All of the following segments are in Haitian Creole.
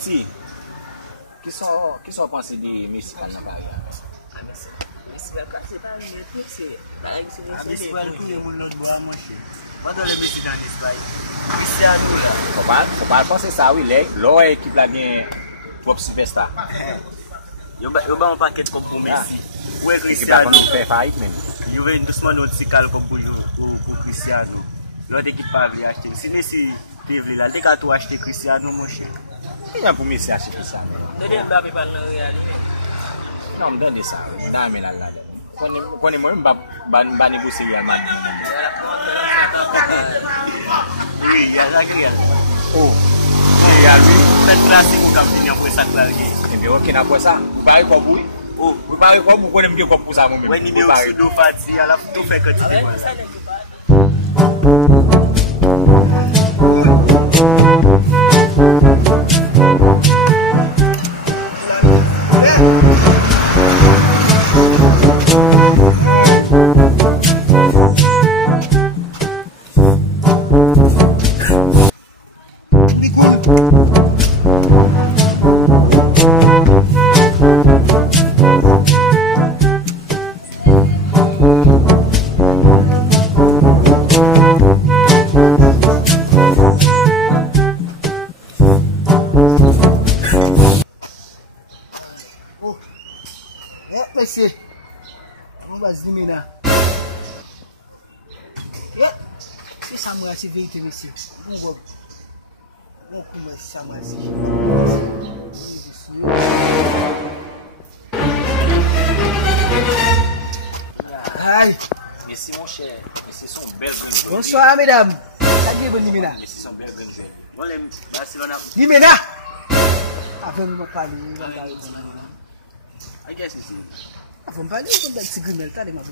Titi, qui sont pensés de Miss Canabaya? Miss Canabaya, c'est pas une truc, c'est Miss Canabaya, tout le monde l'autre bois, mon cher. Pas dans le Messi dans l'Espagne. Messi à nous là. Faut pas penser ça, oui, l'autre équipe là bien propre superstar. Yo ba un paquet comme pour Messi. Ouais, Cristiano. L'équipe là fait faillite même. Yo veut doucement notre cycle comme pour Cristiano. L'autre équipe pas veut acheter. Si Messi te veut là, t'es qu'à tout acheter Cristiano, mon cher. Il y a pour Messi acheter Cristiano. Dede Mbappé pas dans Real. Non, me donne ça. On a mis là. Quand moi ba négocier Real Madrid. Oui, il y a la Real. Oh. Real lui, c'est un classique au Cap-Vert pour ça classique. Et bien OK après ça, vous parlez quoi pour? Oh, vous parlez quoi pour connaître quoi pour ça moi même. Ouais, ni de pseudo fati, à la tout fait que tu fais. Messi, vamos eliminar. Se Samuel se veio ter Messi, vamos começar mais. Aïe. Messi mon cher, Messi sont belles jeunes. Bonsoir mesdames. Ça dit bon eliminar. Messi sont belles jeunes. Bon les Barcelone. Eliminar. Avant de me parler, on va parler. I guess it's Vamos parler com o Tigrinel, tá ligado?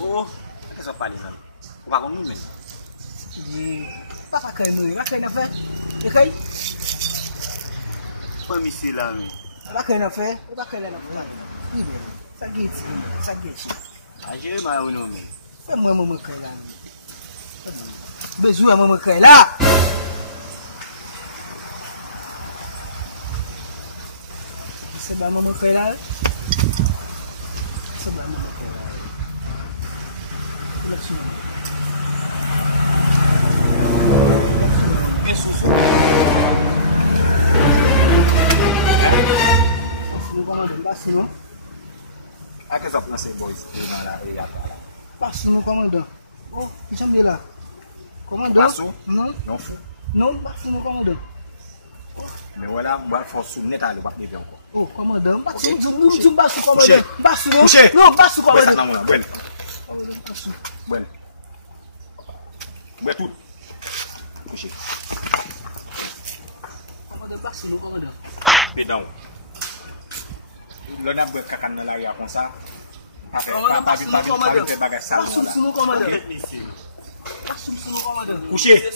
Oh, que só parler là. On va comme nous mais. E papa cai no, vai cair na fé. E cai? Pas Messi là mais. Vai cair na fé, vai cair lá na fé. E meu, saguete. A gérer mais ou non mais. É mamãe cai lá. Beijo a mamãe cai lá. Você vai mamãe cai lá? A que só para ser boys na área. Passo no comandante. Oh, que chamei lá. Comandante. Passo? Não. Non fou. Não passo no comandante. Mais voilà, on va force net à le battre bien encore. Oh, comandante. Basso, Ok. não basso comandante. Basso não. Couché. Não, basso Ouais, ça comandante. n'a rien. Bueno. Ouais tout. Couché. Comandante, basso no comandante. Pédant. L'on a besoin de caca dans l'arrière comme ça. Basso no comandante. Basso no comandante. Couché.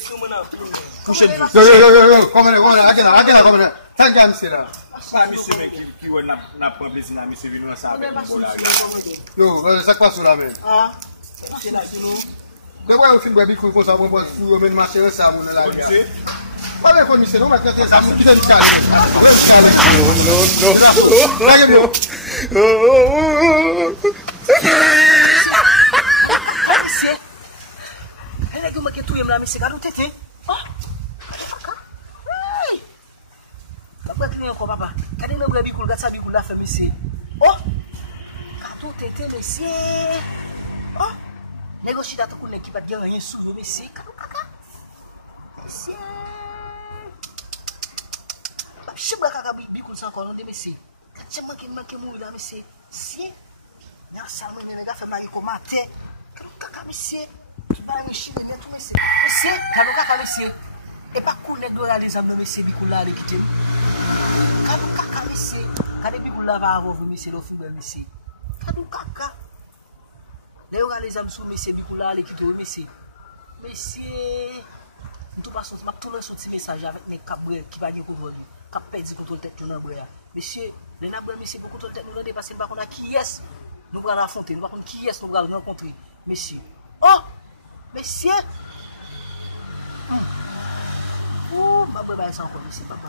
Couché. Yo, comandante, comandante. Tá que amsi là. Pas monsieur mec qui n'a pas plaisir là monsieur venu ça avec Basso bon no l'arrière. comandante. Yo, ça passe là même. Ah, c'est là, tu know. Depois eu filho bico com sabão para o homem marcher ça mon là. Monsieur. Pas bien comme c'est non, mais traiter ça, qui t'aime ça. Ele é que uma que tu ia lá me chegar no tete. Ó. Ei. Apa que nem com papa? Cadê meu bebê com gata bico lá família se? Ó. Catu tete messe. Ó. Negociar com a equipe de ganhar sujo messe. Catu caca. Messe. Chega caca bico sa ko de messe. Chama que mu lá messe. Se. Nya salmo ne ga fa mai ko mate. Catu caca messe. Para mexer dentro do Messi. Você, cadu caca Messi. E para cune do realizar no Messi bicular que tem. Cadu caca Messi. Cadê bicular vai avoir Messi no filme Messi. Cadu caca. Daí eu realizar no Messi bicular que tem Messi. Messi. Tu passou pas tout le sorti message avec mes cabrés qui va dire contrôle. Cap perdre contrôle tête tout na boya. Monsieur, les na Messi pour contrôle tête nous dans dépasser pas qu'on a qui est. Nous va affronter, nous va contre qui est nous va rencontrer. Messi. Oh! Monsieur, ma bébé est encore ici, papa.